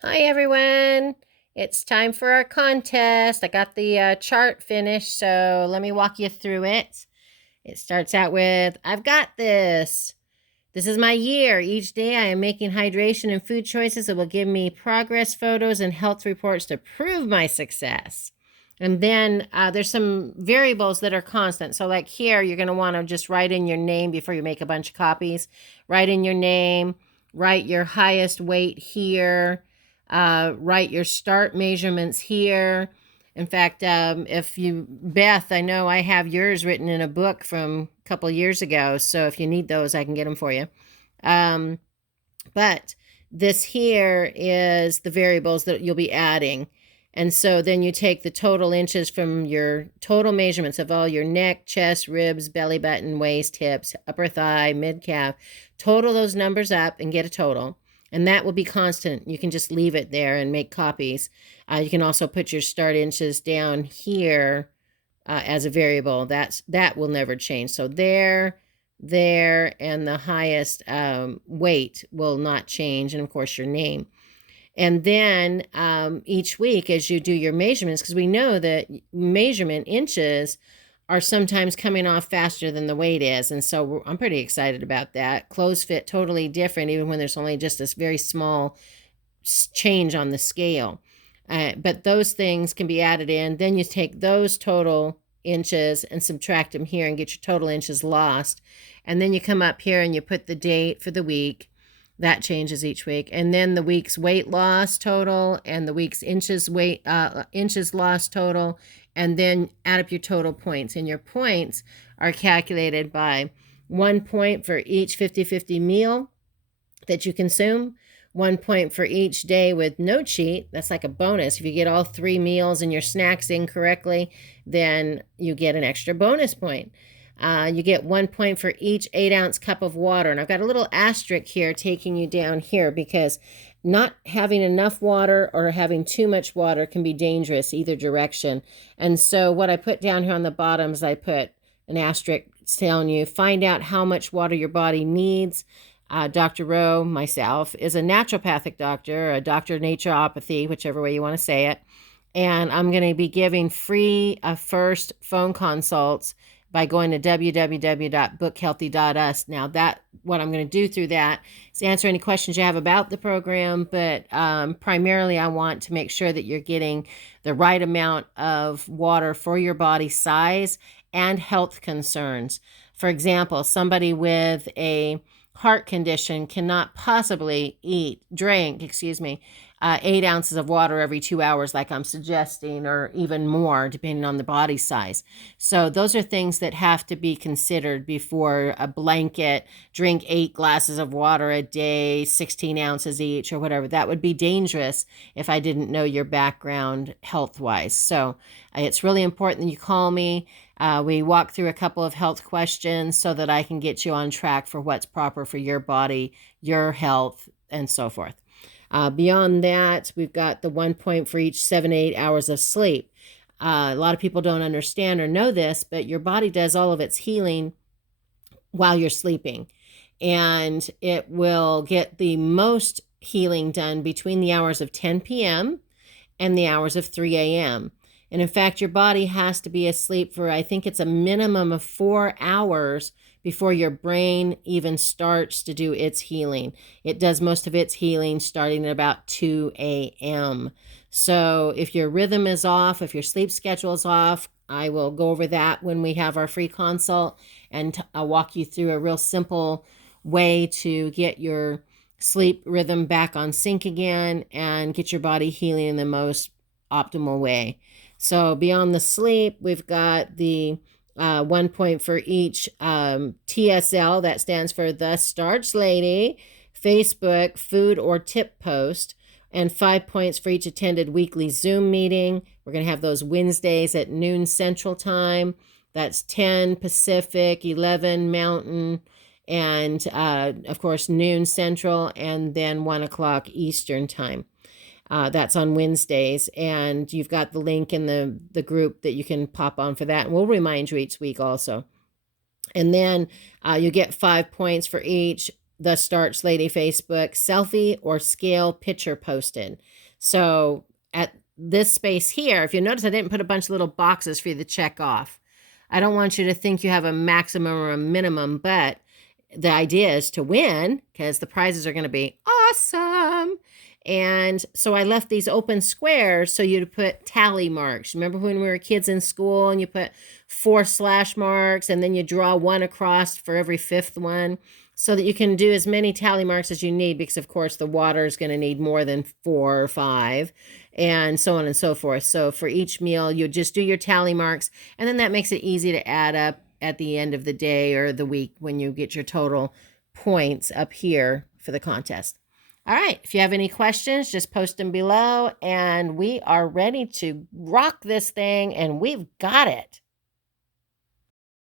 Hi everyone, it's time for our contest. I got the chart finished, so let me walk you through it. It starts out with, I've got this. This is my year. Each day I am making hydration and food choices that will give me progress photos and health reports to prove my success. And then there's some variables that are constant. So like here, you're going to want to just write in your name before you make a bunch of copies. Write in your name, write your highest weight here, write your start measurements here. In fact, Beth, I know I have yours written in a book from a couple years ago. So if you need those, I can get them for you. Um, but this here is the variables that you'll be adding. And so then you take the total inches from your total measurements of all your neck, chest, ribs, belly button, waist, hips, upper thigh, mid calf. Total those numbers up and get a total. And that will be constant. You can just leave it there and make copies. You can also put your start inches down here as a variable. That will never change. So there, and the highest weight will not change. And of course, your name. And then each week, as you do your measurements, because we know that measurement inches are sometimes coming off faster than the weight is. And so I'm pretty excited about that. Clothes fit totally different, even when there's only just this very small change on the scale. But those things can be added in. Then you take those total inches and subtract them here and get your total inches lost. And then you come up here and you put the date for the week. That changes each week. And then the week's weight loss total and the week's inches lost total. And then add up your total points. And your points are calculated by 1 point for each 50-50 meal that you consume, 1 point for each day with no cheat. That's like a bonus. If you get all 3 meals and your snacks in correctly, then you get an extra bonus point. You get 1 point for each 8-ounce cup of water. And I've got a little asterisk here taking you down here because not having enough water or having too much water can be dangerous either direction. And so what I put down here on the bottom is I put an asterisk telling you, find out how much water your body needs. Dr. Rowe, myself, is a naturopathic doctor, a doctor of naturopathy, whichever way you want to say it. And I'm going to be giving free first phone consults by going to www.bookhealthy.us. Now, what I'm going to do through that is answer any questions you have about the program, but primarily I want to make sure that you're getting the right amount of water for your body size and health concerns. For example, somebody with a heart condition cannot possibly drink 8 ounces of water every 2 hours, like I'm suggesting, or even more, depending on the body size. So those are things that have to be considered before a blanket drink 8 glasses of water a day, 16 ounces each, or whatever. That would be dangerous if I didn't know your background health-wise. So it's really important that you call me. We walk through a couple of health questions so that I can get you on track for what's proper for your body, your health, and so forth. Beyond that, we've got the 1 point for each 7 to 8 hours of sleep. A lot of people don't understand or know this, but your body does all of its healing while you're sleeping. And it will get the most healing done between the hours of 10 p.m. and the hours of 3 a.m. And in fact, your body has to be asleep for, I think it's a minimum of 4 hours before your brain even starts to do its healing. It does most of its healing starting at about 2 a.m. So if your rhythm is off, if your sleep schedule is off, I will go over that when we have our free consult, and I'll walk you through a real simple way to get your sleep rhythm back on sync again and get your body healing in the most optimal way. So beyond the sleep, we've got the 1 point for each TSL, that stands for TheStarchLady, Facebook food or tip post, and 5 points for each attended weekly Zoom meeting. We're going to have those Wednesdays at noon Central Time. That's 10 Pacific, 11 Mountain, and of course noon Central, and then 1 o'clock Eastern Time. That's on Wednesdays, and you've got the link in the group that you can pop on for that, and we'll remind you each week also. And then you get 5 points for each the Starch Lady Facebook, selfie or scale picture posted. So at this space here, if you notice, I didn't put a bunch of little boxes for you to check off. I don't want you to think you have a maximum or a minimum, but the idea is to win because the prizes are going to be awesome. And so I left these open squares so you'd put tally marks. Remember when we were kids in school and you put 4 slash marks and then you draw one across for every fifth one so that you can do as many tally marks as you need because, of course, the water is going to need more than 4 or 5 and so on and so forth. So for each meal, you just do your tally marks, and then that makes it easy to add up at the end of the day or the week when you get your total points up here for the contest. All right, if you have any questions, just post them below, and we are ready to rock this thing, and we've got it.